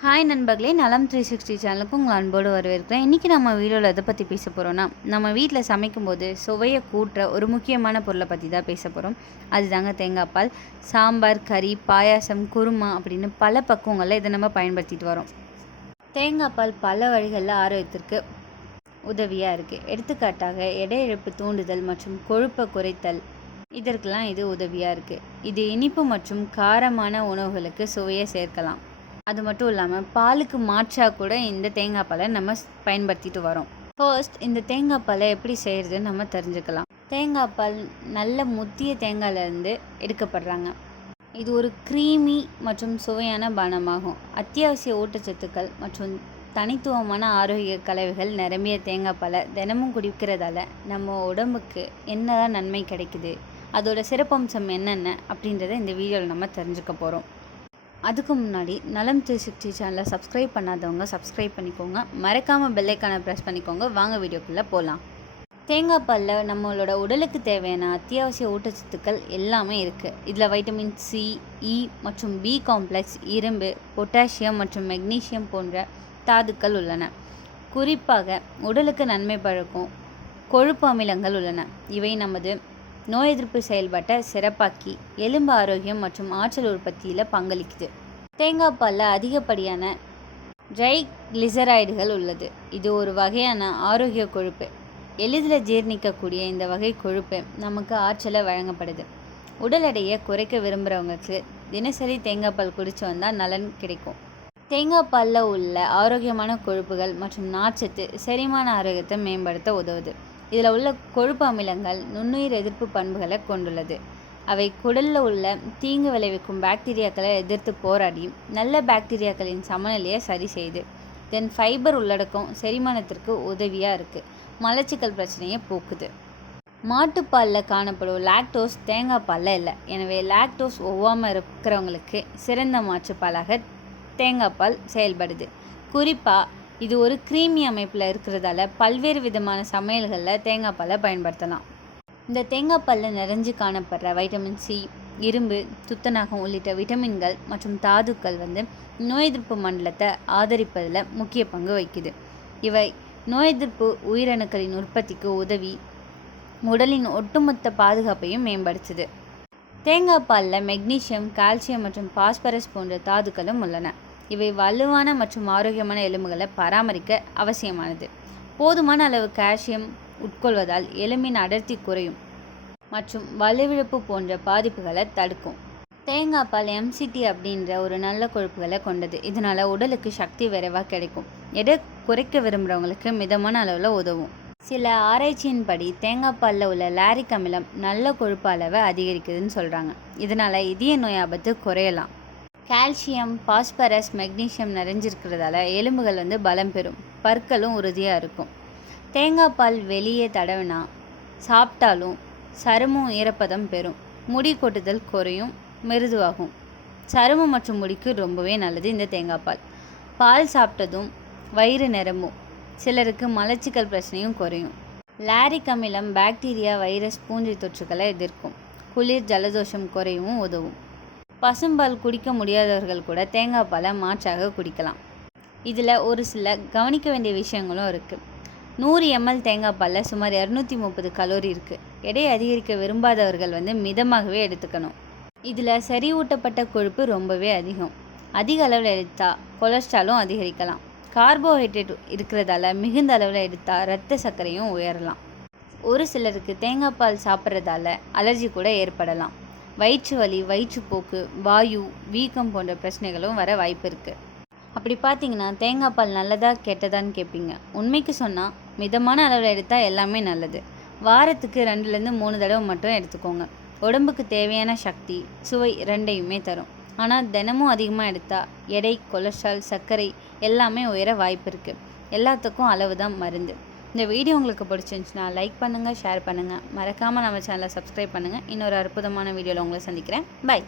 Hi நண்பர்களே, நலம் 360 சேனலுக்கு உங்கள் அன்போடு வரவேற்கிறேன். இன்றைக்கி நம்ம வீடியோவில் எதை பற்றி பேச போகிறோன்னா, நம்ம வீட்டில் சமைக்கும்போது சுவையை கூட்டுற ஒரு முக்கியமான பொருளை பற்றி தான் பேச போகிறோம். அதுதாங்க தேங்காய் பால். சாம்பார், கறி, பாயாசம், குருமா அப்படின்னு பல பக்குவங்களில் இதை நம்ம பயன்படுத்திட்டு வரோம். தேங்காய் பால் பல வழிகளில் ஆரோக்கியத்திற்கு உதவியாக இருக்குது. எடுத்துக்காட்டாக எடை இழப்பு தூண்டுதல் மற்றும் கொழுப்பை குறைத்தல், இதற்கெல்லாம் இது உதவியாக இருக்குது. இது இனிப்பு மற்றும் காரமான உணவுகளுக்கு சுவையை சேர்க்கலாம். அது மட்டும் இல்லாமல் பாலுக்கு மாற்றாக கூட இந்த தேங்காய் பாலை நம்ம பயன்படுத்திட்டு வரோம். ஃபர்ஸ்ட் இந்த தேங்காய் பாலை எப்படி செய்கிறதுன்னு நம்ம தெரிஞ்சுக்கலாம். தேங்காய் பால் நல்ல முத்திய தேங்காயிலேருந்து எடுக்கப்படுறாங்க. இது ஒரு க்ரீமி மற்றும் சுவையான பானமாகும். அத்தியாவசிய ஊட்டச்சத்துக்கள் மற்றும் தனித்துவமான ஆரோக்கிய கலவைகள் நிரம்பிய தேங்காய் பாலை தினமும் குடிக்கிறதால நம்ம உடம்புக்கு என்னதான் நன்மை கிடைக்குது, அதோட சிறப்பம்சம் என்னென்ன அப்படின்றத இந்த வீடியோவில் நம்ம தெரிஞ்சுக்க போகிறோம். அதுக்கு முன்னாடி நலம் 360 சேனலை சப்ஸ்கிரைப் பண்ணாதவங்க சப்ஸ்கிரைப் பண்ணிக்கோங்க. மறக்காமல் பெல்லைக்கானை ப்ரெஸ் பண்ணிக்கோங்க. வாங்க வீடியோக்குள்ளே போகலாம். தேங்காய் பாலில் நம்மளோட உடலுக்கு தேவையான அத்தியாவசிய ஊட்டச்சத்துக்கள் எல்லாமே இருக்குது. இதில் வைட்டமின் சி, இ மற்றும் பி காம்ப்ளெக்ஸ், இரும்பு, பொட்டாசியம் மற்றும் மெக்னீசியம் போன்ற தாதுக்கள் உள்ளன. குறிப்பாக உடலுக்கு நன்மை பயக்கும் கொழுப்பு அமிலங்கள் உள்ளன. இவை நமது நோய் எதிர்ப்பு செயல்பாட்டை சிறப்பாக்கி எலும்பு ஆரோக்கியம் மற்றும் ஆற்றல் உற்பத்தியில் பங்களிக்குது. தேங்காய் பாலில் அதிகப்படியான ட்ரைக்ளிசரைடுகள் உள்ளது. இது ஒரு வகையான ஆரோக்கிய கொழுப்பு. எளிதில் ஜீர்ணிக்கக்கூடிய இந்த வகை கொழுப்பு நமக்கு ஆற்றலை வழங்கப்படுது. உடல் எடையை குறைக்க விரும்புகிறவங்களுக்கு தினசரி தேங்காய் பால் குடிச்சு வந்தால் நலன் கிடைக்கும். தேங்காய் பாலில் உள்ள ஆரோக்கியமான கொழுப்புகள் மற்றும் நார்ச்சத்து செரிமான ஆரோக்கியத்தை மேம்படுத்த உதவுது. இதில் உள்ள கொழுப்பு அமிலங்கள் நுண்ணுயிர் எதிர்ப்பு பண்புகளை கொண்டுள்ளது. அவை குடலில் உள்ள தீங்கு விளைவிக்கும் பாக்டீரியாக்களை எதிர்த்து போராடி நல்ல பாக்டீரியாக்களின் சமநிலையை சரி செய்யுது. தென் ஃபைபர் உள்ளடக்கம் செரிமானத்திற்கு உதவியாக இருக்குது. மலச்சிக்கல் பிரச்சனையை போக்குது. மாட்டுப்பாலில் காணப்படும் லாக்டோஸ் தேங்காய் பாலில் இல்லை. எனவே லாக்டோஸ் ஒவ்வாமல் இருக்கிறவங்களுக்கு சிறந்த மாற்றுப்பாலாக தேங்காய் பால் செயல்படுது. குறிப்பாக இது ஒரு க்ரீமி அமைப்பில் இருக்கிறதால பல்வேறு விதமான சமையல்களில் தேங்காய் பாலை பயன்படுத்தலாம். இந்த தேங்காய் பாலில் நிறைஞ்சு காணப்படுற வைட்டமின் சி, இரும்பு, துத்தநாகம் உள்ளிட்ட விட்டமின்கள் மற்றும் தாதுக்கள் நோய் எதிர்ப்பு மண்டலத்தை ஆதரிப்பதில் முக்கிய பங்கு வகிக்குது. இவை நோய் எதிர்ப்பு உயிரணுக்களின் உற்பத்திக்கு உதவி உடலின் ஒட்டுமொத்த பாதுகாப்பையும் மேம்படுத்துது. தேங்காய் பாலில் மெக்னீசியம், கால்சியம் மற்றும் பாஸ்பரஸ் போன்ற தாதுக்களும் உள்ளன. இவை வலுவான மற்றும் ஆரோக்கியமான எலும்புகளை பராமரிக்க அவசியமானது. போதுமான அளவு கால்சியம் உட்கொள்வதால் எலும்பின் அடர்த்தி குறையும் மற்றும் வலுவிழப்பு போன்ற பாதிப்புகளை தடுக்கும். தேங்காய் பால் MCT அப்படின்ற ஒரு நல்ல கொழுப்புகளை கொண்டது. இதனால் உடலுக்கு சக்தி விரைவாக கிடைக்கும். எடை குறைக்க விரும்புகிறவங்களுக்கு மிதமான அளவில் உதவும். சில ஆராய்ச்சியின்படி தேங்காய் பாலில் உள்ள லாரிக் அமிலம் நல்ல கொழுப்பு அளவை அதிகரிக்குதுன்னு சொல்கிறாங்க. இதனால் இதய நோய் ஆபத்து குறையலாம். கால்சியம், பாஸ்பரஸ், மெக்னீசியம் நிறைஞ்சிருக்கிறதால எலும்புகள் பலம் பெறும். பற்களும் உறுதியாக இருக்கும். தேங்காய் பால் வெளியே தடவினா சாப்பிட்டாலும் சருமம் ஈரப்பதம் பெறும். முடி கொட்டுதல் குறையும், மிருதுவாகும். சருமம் மற்றும் முடிக்கு ரொம்பவே நல்லது இந்த தேங்காய் பால். பால் சாப்பிட்டதும் வயிறு நிரம்பும். சிலருக்கு மலச்சிக்கல் பிரச்சனையும் குறையும். லாரிக் அமிலம் பாக்டீரியா, வைரஸ், பூஞ்சை தொற்றுக்களை எதிர்க்கும். குளிர், ஜலதோஷம் குறையவும் உதவும். பசும்பால் குடிக்க முடியாதவர்கள் கூட தேங்காய் பாலை மாற்றாக குடிக்கலாம். இதில் ஒரு சில கவனிக்க வேண்டிய விஷயங்களும் இருக்குது. 100 ml தேங்காய் பாலில் சுமார் 230 கலோரி இருக்குது. எடையை அதிகரிக்க விரும்பாதவர்கள் மிதமாகவே எடுத்துக்கணும். இதில் செறிவூட்டப்பட்ட கொழுப்பு ரொம்பவே அதிகம். அதிக அளவில் எடுத்தால் கொலஸ்ட்ராலும் அதிகரிக்கலாம். கார்போஹைட்ரேட் இருக்கிறதால மிகுந்த அளவில் எடுத்தால் இரத்த சர்க்கரையும் உயரலாம். ஒரு சிலருக்கு தேங்காய் பால் சாப்பிட்றதால அலர்ஜி கூட ஏற்படலாம். வயிற்று வலி, வயிற்றுப்போக்கு, வாயு, வீக்கம் போன்ற பிரச்சனைகளும் வர வாய்ப்பு இருக்குது. அப்படி பார்த்தீங்கன்னா தேங்காய் பால் நல்லதா கெட்டதான்னு கேட்பீங்க. உண்மைக்கு சொன்னால் மிதமான அளவில் எடுத்தால் எல்லாமே நல்லது. வாரத்துக்கு 2லேருந்து 3 தடவை மட்டும் எடுத்துக்கோங்க. உடம்புக்கு தேவையான சக்தி, சுவை ரெண்டையுமே தரும். ஆனால் தினமும் அதிகமாக எடுத்தால் எடை, கொலஸ்ட்ரால், சர்க்கரை எல்லாமே உயர வாய்ப்பு இருக்குது. எல்லாத்துக்கும் அளவு தான் மருந்து. இந்த வீடியோ உங்களுக்கு பிடிச்சிருந்துச்சுன்னா லைக் பண்ணுங்கள், ஷேர் பண்ணுங்கள். மறக்காமல் நம்ம சேனலை சப்ஸ்கிரைப் பண்ணுங்கள். இன்னொரு அற்புதமான வீடியோவில் உங்களை சந்திக்கிறேன். பை.